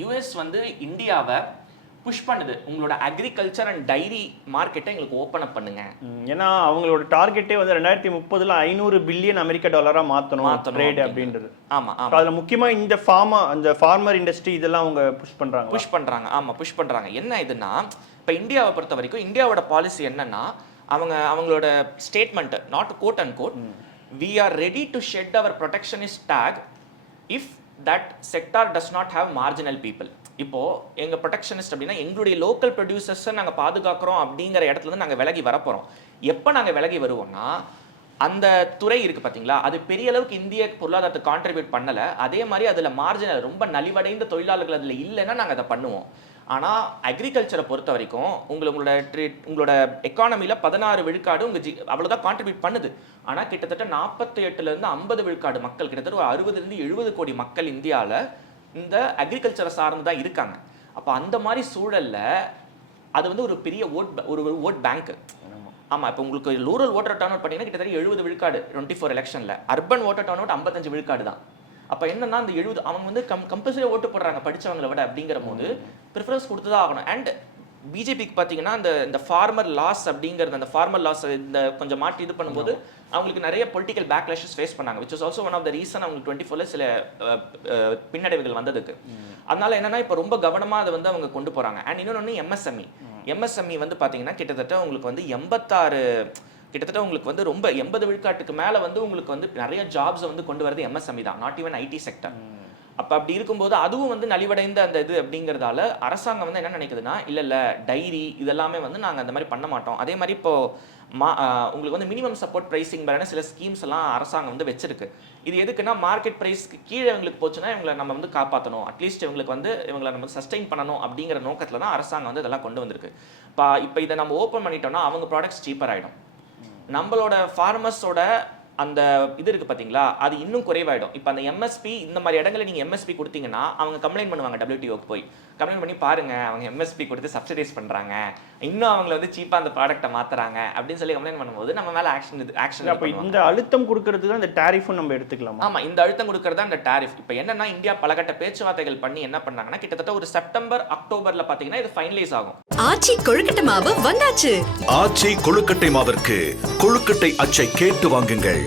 US வந்து இந்தியாவை push பண்ணுது. உங்களோட அக்ரிகல்ச்சர் அண்ட் டைரி மார்க்கெட்டை எங்களுக்கு ஓப்பன் அப் பண்ணுங்க. ஏன்னா அவங்களோட டார்கெட்டே வந்து ரெண்டாயிரத்தி முப்பதுல ஐநூறு பில்லியன் அமெரிக்க டாலரா மாத்தணும் ட்ரேட். அப்படின்றது. ஆமா அதுல முக்கியமா இந்த ஃபார்மா அந்த ஃபார்மர் இண்டஸ்ட்ரி இதெல்லாம் அவங்க புஷ் பண்றாங்க புஷ் பண்றாங்க. ஆமா புஷ் பண்றாங்க. என்ன இதுன்னா இப்போ இந்தியாவை பொறுத்த வரைக்கும் இந்தியாவோட பாலிசி என்னன்னா அவங்க அவங்களோட statement not got and got we are ready to shed our protectionist tag if that sector does not have marginal people இப்போ எங்க ப்ரொடெக்ஷனிஸ்ட் அப்படின்னா எங்களுடைய லோக்கல் ப்ரொடியூசர்ஸை நாங்கள் பாதுகாக்கிறோம் அப்படிங்கிற இடத்துல இருந்து நாங்கள் விலகி வரப்போறோம் எப்போ நாங்கள் விலகி வருவோம்னா அந்த துறை இருக்கு பாத்தீங்களா? அது பெரிய அளவுக்கு இந்திய பொருளாதாரத்தை கான்ட்ரிபியூட் பண்ணல. அதே மாதிரி அதுல மார்ஜினல் ரொம்ப நலிவடைந்த தொழிலாளர்கள் அதுல இல்லைன்னா நாங்கள் அதை பண்ணுவோம். ஆனா அக்ரிகல்ச்சரை பொறுத்த வரைக்கும் உங்களுக்கு உங்களோட ட்ரீட் உங்களோட எக்கானமில பதினாறு விழுக்காடு உங்க ஜி அவ்வளவுதான் கான்ட்ரிபியூட் பண்ணுது. ஆனா கிட்டத்தட்ட நாற்பத்தி எட்டுல இருந்து ஐம்பது விழுக்காடு மக்கள் கிட்டத்தட்ட ஒரு அறுபதுல இருந்து எழுபது கோடி மக்கள் இந்தியால இந்த அக்ரிகல்ச்சரை சார்ந்து தான் இருக்காங்க. அப்ப அந்த மாதிரி சூழல்ல அது வந்து ஒரு பெரிய ஓட் ஒரு ஓட் பேங்க் ஆமா. இப்போ உங்களுக்கு ரூரல் ஓட்டர் டர்ன் அவுட் பார்த்தீங்கன்னா கிட்டத்தட்ட எழுபது விழுக்காடு டுவெண்ட்டி ஃபோர் எலெக்ஷனில் அர்பன் ஓட்டர் டர்ன் அவுட் ஐம்பத்தஞ்சு விழுக்காடு தான். அப்போ என்னன்னா அந்த எழுபது அவங்க வந்து கம் கம்பல்சரி ஓட்டு போடுறாங்க படிச்சவங்களை விட அப்படிங்கிற போது ப்ரிஃபரன்ஸ் கொடுத்து தான் ஆகணும் அண்ட் பிஜேபிக்கு பார்த்தீங்கன்னா இந்த இந்த ஃபார்மர் லாஸ் அப்படிங்கிறது அந்த ஃபார்மர் லாஸ் இந்த கொஞ்சம் மாற்றி இது பண்ணும்போது அவங்களுக்கு நிறைய பொலிட்டிக்கல் பேக்லாஷஸ் ஃபேஸ் பண்ணாங்க which is also one of the reason அவங்களுக்கு டுவெண்ட்டி ஃபோர்ல சில பின்னடைவுகள் வந்ததுக்கு. அதனால என்னன்னா இப்போ ரொம்ப கவனமா அதை வந்து அவங்க கொண்டு போறாங்க. அண்ட் இன்னொன்று எம்எஸ்எம்இ எம்எஸ்எம்இ E வந்து பாத்தீங்கன்னா கிட்டத்தட்ட உங்களுக்கு வந்து எண்பத்தாறு கிட்டத்தட்ட உங்களுக்கு வந்து ரொம்ப எண்பது விழுக்காட்டுக்கு மேலே வந்து உங்களுக்கு வந்து நிறைய ஜாப்ஸை வந்து கொண்டு வரது எம்எஸ்எம்இ தான். நாட் ஈவன் ஐடி செக்டர் அப்போ அப்படி இருக்கும்போது அதுவும் வந்து நலிவடைந்த அந்த இது அப்படிங்கிறதால அரசாங்கம் வந்து என்ன நினைக்குதுன்னா இல்லை இல்லை டைரி இதெல்லாமே வந்து நாங்கள் அந்த மாதிரி பண்ண மாட்டோம். அதே மாதிரி இப்போ மா உங்களுக்கு வந்து மினிமம் சப்போர்ட் ப்ரைஸிங் மாதிரியான சில ஸ்கீம்ஸ் எல்லாம் அரசாங்கம் வந்து வச்சிருக்கு. இது எதுக்குன்னா மார்க்கெட் ப்ரைஸ்க்கு கீழே இவங்களுக்கு போச்சுன்னா இவங்களை நம்ம வந்து காப்பாற்றணும் அட்லீஸ்ட் இவங்களுக்கு வந்து இவங்களை நம்ம சஸ்டெயின் பண்ணணும் அப்படிங்கிற நோக்கத்தில் தான் அரசாங்கம் வந்து இதெல்லாம் கொண்டு வந்திருக்கு. இப்போ இப்போ இதை நம்ம ஓப்பன் பண்ணிட்டோம்னா அவங்க ப்ராடக்ட்ஸ் சீப்பர் ஆகிடும் நம்மளோட ஃபார்மர்ஸோட அந்த இது இருக்கு பாத்தீங்களா? அது இன்னும் குறைவாயிடும். இப்போ அந்த எம்எஸ்பி இந்த மாதிரி இடங்களில் நீங்க எம்எஸ்பி கொடுத்தீங்கன்னா அவங்க கம்ப்ளைண்ட் பண்ணுவாங்க டபிள்யூடிஓக்கு போய். கம்ப்ளைண்ட் பண்ணி பாருங்க அவங்க எம்எஸ்பி கொடுத்து சப்சிடைஸ் பண்றாங்க. இன்னும் அவங்கள வந்து சீப்பா அந்த ப்ராடக்ட்டை மாத்துறாங்க அப்படின்னு சொல்லி கம்ப்ளைண்ட் பண்ணும்போது நம்ம மேல ஆக்ஷன் ஆக்ஷன் அப்ப இந்த அழுத்தம் கொடுக்கறது தான் இந்த டாரிஃபும் நம்ம எடுத்துக்கலாமா? ஆமா இந்த அழுத்தம் கொடுக்கறது அந்த டாரிஃப் இப்போ என்னன்னா இந்தியா பலகட்ட பேச்சுவார்த்தைகள் பண்ணி என்ன பண்ணாங்கன்னா கிட்டத்தட்ட ஒரு செப்டம்பர் அக்டோபர்ல பாத்தீங்கன்னா இது ஃபைனலைஸ் ஆகும். ஆச்சி கொழுக்கட்டை மாவு வந்தாச்சு. ஆச்சி கொழுக்கட்டை மாவிற்கு கொழுக்கட்டை அச்சை கேட்டு வாங்குங்கள்.